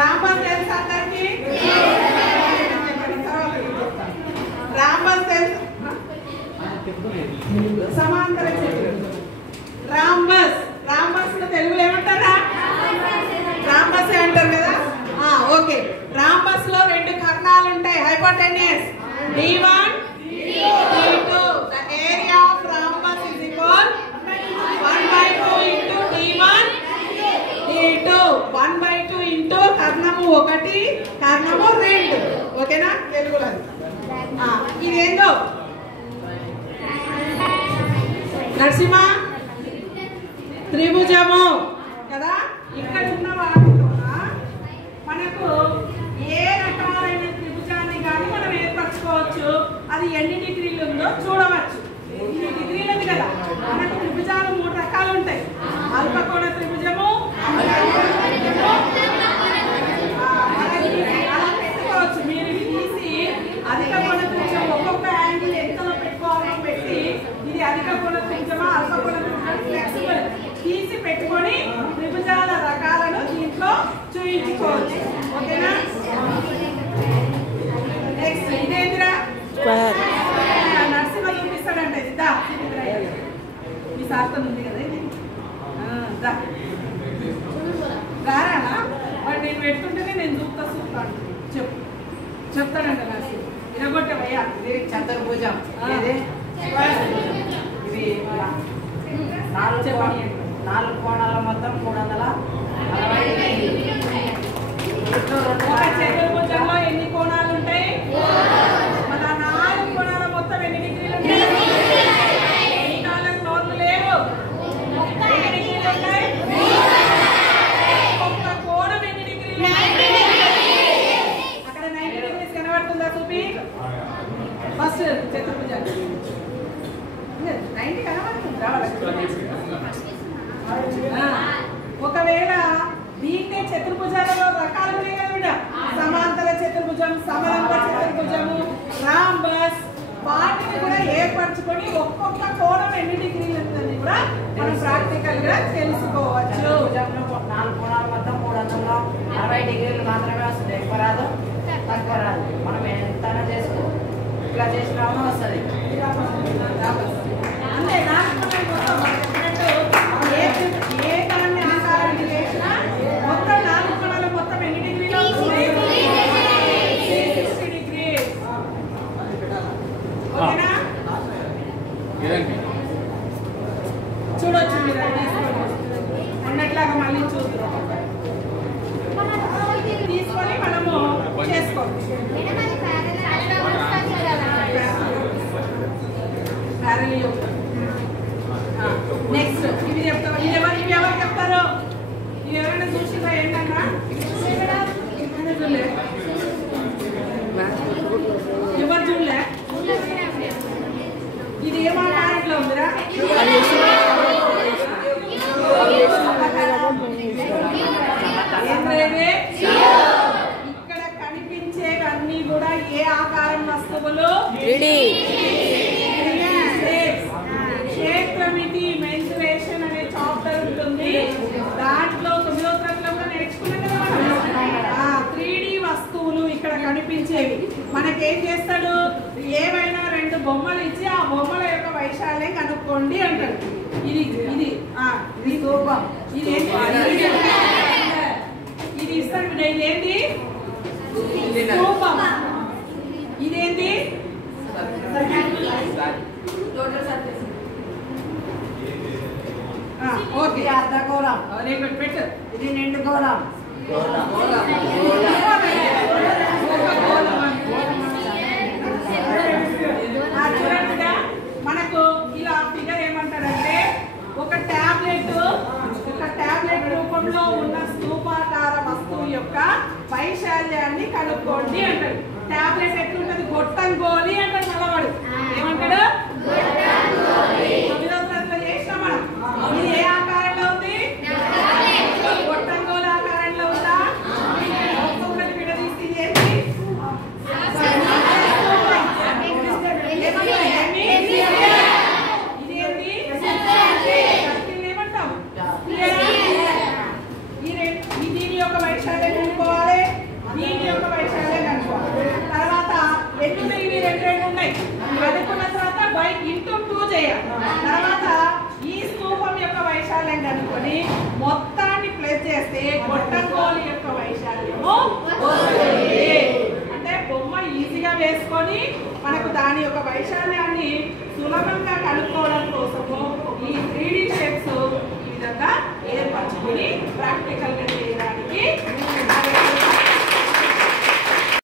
Rhombus తెలుసు అందరికి? Rhombus తెలుసు? సమాంతర చతుర్భుజం రాంబస్. రాంబస్ తెలుగులో ఏమంటారా? రాంబస్ అంటారు కదా. ఓకే, రాంబస్ లో రెండు కర్ణాలు ఉంటాయి, hypotenuse D1 D2. The area of rhombus is equal 1/2 into D1 D2. 1/2 into కర్ణము 1 కర్ణము 2. ఓకేనా? తెలుగులో ఇదేందో నరసింహ త్రిభుజము కదా. ఇక్కడ ఉన్న వాటితో మనకు ఏ రకమైన త్రిభుజాన్ని కానీ మనం ఏర్పరచుకోవచ్చు. అది ఎన్ని డిగ్రీలు ఉందో చూడవచ్చు. ఇన్ని డిగ్రీలు ఉంది కదా. మనకు త్రిభుజాలు 3 రకాలు ఉంటాయి. అల్పకోణ త్రిభుజము, అలా పెట్టుకోవచ్చు. మీరు తీసి అధిక కోణ త్రిభుజం ఒక్కొక్క యాంగిల్ ఎంతలో పెట్టుకోవాలో పెట్టి ఇది అధిక కోణ త్రిభుజమా అల్పకోణ త్రిభుజం ఫ్లెక్సిబుల్ తీసి పెట్టుకొని త్రిభుజాల రకాలను దీంట్లో చూయించుకోవచ్చు. ఓకేనా? నెక్స్ట్ ఇదేంద్రా నరసింహ చూపిస్తాడంట. ఇది మీ శాస్త్రం ఉంది కదా. ఇది రారా వాడు నేను పెడుతుంటేనే నేను చూస్తాను. చెప్తాడంట నరసింహ. ఇరగొట్టవయ్యా చతుర్భుజం ఇది 4 కోణాల మొత్తం 360. ఒక చతుర్భుజంలో ఎన్ని కోణాలు ఉంటాయి? మన 4 కోణాల మొత్తం ఎన్ని డిగ్రీలు ఉంటాయి? ఈ కాలం నోట్లు లేవు. ఎన్ని డిగ్రీలు ఉంటాయి? ఒక్క కోణం ఎన్ని డిగ్రీలు? అక్కడ 90 డిగ్రీస్ కనబడుతుందా చూపి? ఫస్ట్ చతుర్భుజాలు 90 కనబడుతుంది. ఒకవేళ దీన్నే చతుర్భుజాలలో రకాలు ఉన్నాయి కదా. సమాంతర చతుర్భుజం, సమలంబ చతుర్భుజము, రాంబస్, వాటిని కూడా ఏర్పరచుకొని ఒక్కొక్క కోణం ఎన్ని డిగ్రీలు ఉందని కూడా మనం ప్రాక్టికల్ గా తెలుసుకోవచ్చు. 4 కోణాల మొత్తం 360 డిగ్రీలు మాత్రమే వస్తుంది. ఎక్కువ రాదు, తక్కువ రాదు. మనం ఎంత చేసుకో ఇట్లా చేసినామో వస్తుంది. అంటే ఏ దాన్ని ఆకారాన్ని చేసినా మొత్తం 4 కోణాలు మొత్తం ఎన్ని డిగ్రీలు వస్తుంది? 360 డిగ్రీస్. ఓకేనా? చూడొచ్చు మీరు ఉన్నట్లాగా మళ్ళీ చూద్దాం. తీసుకొని మనము చేసుకోవచ్చు. నెక్స్ట్ ఇవి చెప్తాం. ఇవి ఎవరు చెప్తారు? ఇవి ఎవరైనా చూసిందా? ఏంటన్నా ఎవరు చూడలే? ఇది ఏమో క్యారెట్లో ఉందిరా. ఇక్కడ కనిపించేవన్నీ కూడా ఏ ఆకారం వస్తువులు? క్షేత్రమితి మెన్సురేషన్ అనే చాప్టర్ ఉంటుంది. దాంట్లో 9వ తరగతిలో నేర్చుకున్నాం కదా మనం. 3D వస్తువులు ఇక్కడ కనిపించేవి. మనకేం చేస్తాడు? ఏవైనా 2 బొమ్మలు ఇచ్చి ఆ బొమ్మల యొక్క వైశాల్యం కనుక్కోండి అంటాడు. ఇది ఇది ఇది రూపం. ఇది ఇది ఇస్తాడు. ఇదేంటి? రూపం. ఇదేంటి? ఓకే, అర్ధగోళం. పెట్టు. ఇది నిండు గోళం. మనకు ఇలా ఫిగర్ ఏమంటారంటే ఒక టాబ్లెట్ రూపంలో ఉన్న స్తూపాకార వస్తువు యొక్క వైశాల్యాన్ని కనుక్కోండి అంటాడు. టాబ్లెట్ ఎట్లుంటది? గొట్టం గోలి అంటాడు. మళ్ళవాడు ఏమంటాడు? చేసినా మనం. ఇది ఏ ఆకారంలో ఉంది? గొట్టం గోలి ఆకారంలో ఉందా? ఒక్కొక్కటి విడదీసి ఏంటి? దీని యొక్క వైశాల్యం కనుక్కోవాలి. ఉన్నాయి. కనుక్కున్న తర్వాత బై ఇంటూ 2 చేయాలి. తర్వాత ఈ స్తూపం యొక్క వైశాల్యం కనుక్కొని మొత్తాన్ని ప్లస్ చేస్తే గొట్టంగోలు యొక్క వైశాల్యము వస్తుంది. అంటే బొమ్మ ఈజీగా వేసుకొని మనకు దాని యొక్క వైశాల్యాన్ని సులభంగా కనుక్కోవడం కోసము ఈ 3D షేప్స్ ఈ విధంగా ఏర్పరచుకొని ప్రాక్టికల్